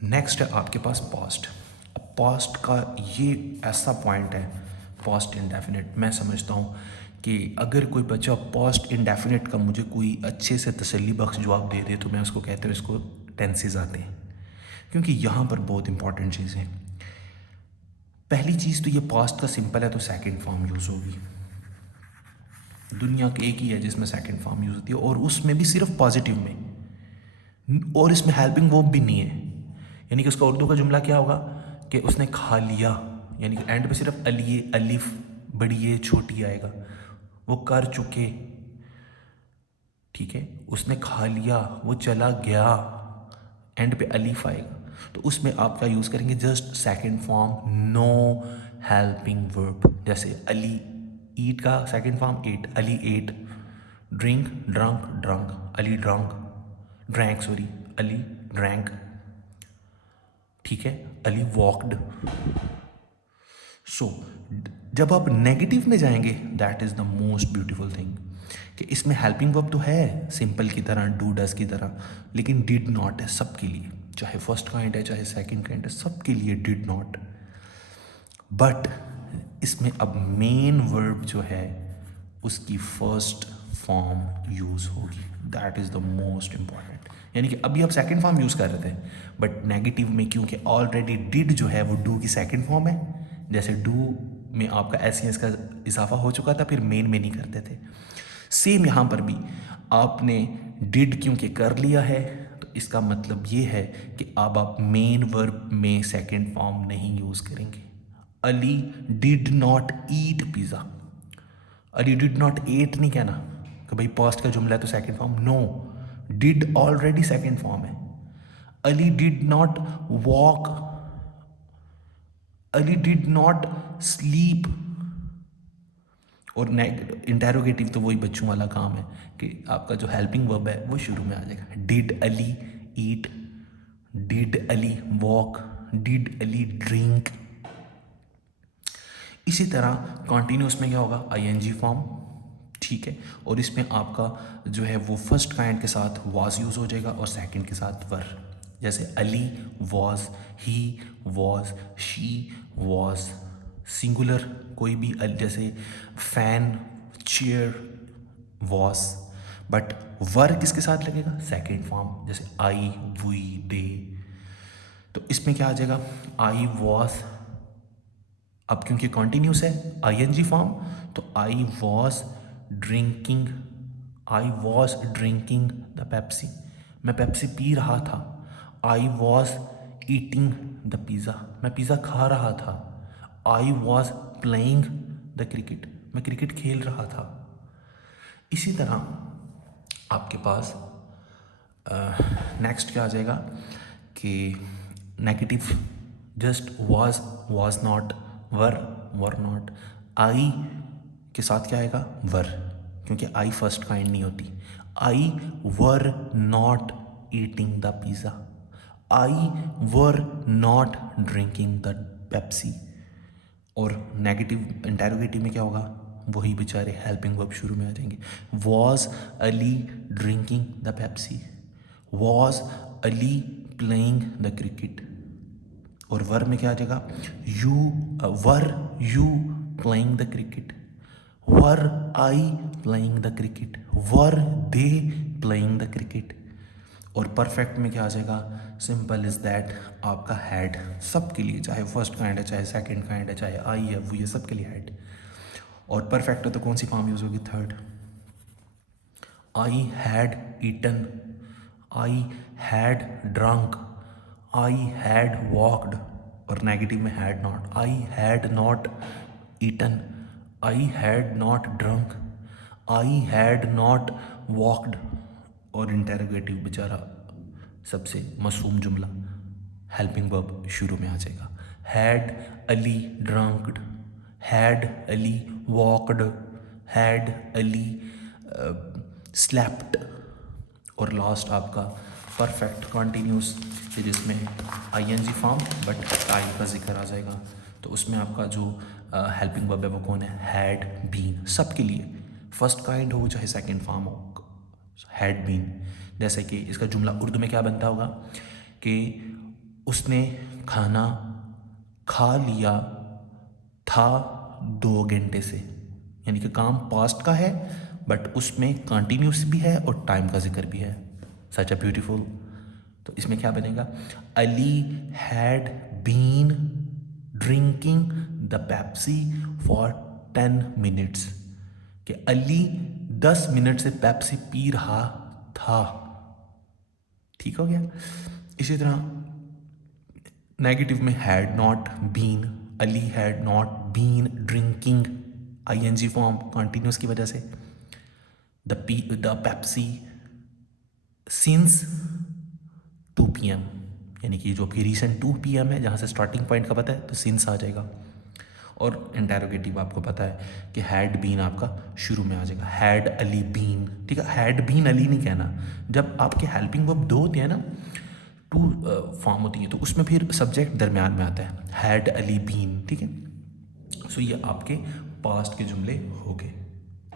Next है आपके पास past. अब पास्ट का ये ऐसा पॉइंट है, पास्ट इंडेफिनिट, मैं समझता हूँ कि अगर कोई बच्चा पास्ट इंडेफिनिट का मुझे कोई अच्छे से तसल्ली बख्श जवाब दे दे तो मैं उसको कहता हूँ इसको टेंसेस आते हैं, क्योंकि यहाँ पर बहुत इंपॉर्टेंट चीज़ें हैं। पहली चीज़ तो ये पास्ट का सिंपल है तो सेकंड फॉर्म यूज़ होगी। दुनिया का एक ही है जिसमें सेकंड फॉर्म यूज़ होती है, और उसमें भी सिर्फ पॉजिटिव में, और इसमें हेल्पिंग वर्ब भी नहीं है। यानी कि उसका उर्दू का जुमला क्या होगा कि उसने खा लिया, यानी कि एंड पे सिर्फ अलिए, अलिफ बड़ी ये छोटी आएगा, वो कर चुके, ठीक है, उसने खा लिया, वो चला गया, एंड पे अलीफ आएगा, तो उसमें आप क्या यूज़ करेंगे, just second form, no helping verb. जैसे अली ईट का second form ate, Ali ate, drink drunk drunk, Ali drunk, drank sorry, Ali drank, ठीक है, अली वॉकड। सो जब आप नेगेटिव में जाएंगे, that is the most beautiful thing कि इसमें हेल्पिंग वर्ब तो है सिंपल की तरह, डू डस की तरह, लेकिन डिड नॉट है सबके लिए, चाहे फर्स्ट काइंड है चाहे सेकंड काइंड है, सबके लिए डिड नॉट। बट इसमें अब मेन वर्ब जो है उसकी फर्स्ट फॉर्म यूज़ होगी, that is the most important. यानी कि अभी आप सेकंड फॉर्म यूज़ कर रहे थे, बट नेगेटिव में क्योंकि ऑलरेडी डिड जो है वो डू की सेकंड फॉर्म है, जैसे डू में आपका एस एस का इजाफा हो चुका था, फिर मेन में नहीं करते थे। सेम यहाँ पर भी आपने डिड क्योंकि कर लिया है, तो इसका मतलब ये है कि अब आप मेन वर्ब में सेकंड फॉर्म नहीं यूज़ करेंगे। Ali did not eat pizza, Ali did not ate नहीं कहना कि भाई पास्ट का जुमला है तो second form, no, did already second form है। Ali did not walk, Ali did not sleep. और इंटेरोगेटिव तो वही बच्चों वाला काम है कि आपका जो हेल्पिंग वर्ब है वो शुरू में आ जाएगा। Did Ali eat, did Ali walk, did Ali drink. इसी तरह कॉन्टिन्यूस में क्या होगा, आईएनजी फॉर्म, ठीक है, और इसमें आपका जो है वो फर्स्ट काइंड के साथ वाज यूज़ हो जाएगा और सेकंड के साथ वर। जैसे Ali was, he was, she was, singular कोई भी जैसे फैन, चेयर, वॉज। बट वर किसके साथ लगेगा, सेकंड फॉर्म, जैसे आई, वी, दे। तो इसमें क्या आ जाएगा, आई वॉज, अब क्योंकि कॉन्टिन्यूस है आईएनजी फॉर्म, तो I was drinking, I was drinking the Pepsi, मैं पेप्सी पी रहा था। I was eating the pizza, मैं पिज़्ज़ा खा रहा था। I was playing the cricket, मैं क्रिकेट खेल रहा था। इसी तरह आपके पास नेक्स्ट क्या आ जाएगा कि negative, just was not, were not. I के साथ क्या आएगा, वर, क्योंकि आई फर्स्ट काइंड नहीं होती। I were not eating the pizza, I were not drinking the Pepsi. और नेगेटिव इंटेरोगेटिव में क्या होगा, वही बेचारे हेल्पिंग वर्ब शुरू में आ जाएंगे। Was Ali drinking the Pepsi, was Ali playing the cricket. और वर में क्या आ जाएगा, you, were you playing the cricket, were I playing the cricket, were they playing the cricket. और परफेक्ट में क्या आ जाएगा, सिंपल इज दैट, आपका हैड सबके लिए, चाहे फर्स्ट काइंड है चाहे सेकंड काइंड है चाहे आई है, वो ये सबके लिए हैड। और परफेक्ट है तो कौन सी फॉर्म यूज होगी, third. I had eaten, I had drunk, I had walked. और नेगेटिव में had not, I had not eaten, I had not drunk, I had not walked. और इंटेरोगेटिव बेचारा सबसे मासूम जुमला, हेल्पिंग वर्ब शुरू में आ जाएगा। Had Ali drunked, had Ali walked, had Ali slapped. और लास्ट आपका परफेक्ट कॉन्टीन्यूस, जिसमें आईएनजी फॉर्म बट आई का जिक्र आ जाएगा, तो उसमें आपका जो हेल्पिंग वर्ब है वो कौन है, हैड बीन, सबके लिए, फर्स्ट काइंड हो चाहे सेकंड फॉर्म हो, हैड बीन। जैसे कि इसका जुमला उर्दू में क्या बनता होगा कि उसने खाना खा लिया था 2 घंटे से, यानी कि काम पास्ट का है बट उसमें कंटिन्यूस भी है और टाइम का जिक्र भी है। Such a beautiful. तो इसमें क्या बनेगा, Ali had been drinking the Pepsi for 10 minutes, कि अली 10 मिनट से पेप्सी पी रहा था। ठीक हो गया। इसी तरह नेगेटिव में had not been, Ali had not been drinking, ING form continuous की वजह से, द पेप्सी सिंस 2 PM, यानी कि जो भी रीसेंट 2 PM है, जहाँ से स्टार्टिंग पॉइंट का पता है तो सिंस आ जाएगा। और इंटेरोगेटिव आपको पता है कि हैड बीन आपका शुरू में आ जाएगा, हैड अली बीन। ठीक है, हैड बीन अली नहीं कहना। जब आपके हेल्पिंग वर्ब 2 होते हैं ना, 2 फॉर्म होती है, तो उसमें फिर सब्जेक्ट दरम्यान में आता है, हैड अली बीन। ठीक है, सो ये आपके पास्ट के जुमले हो गए।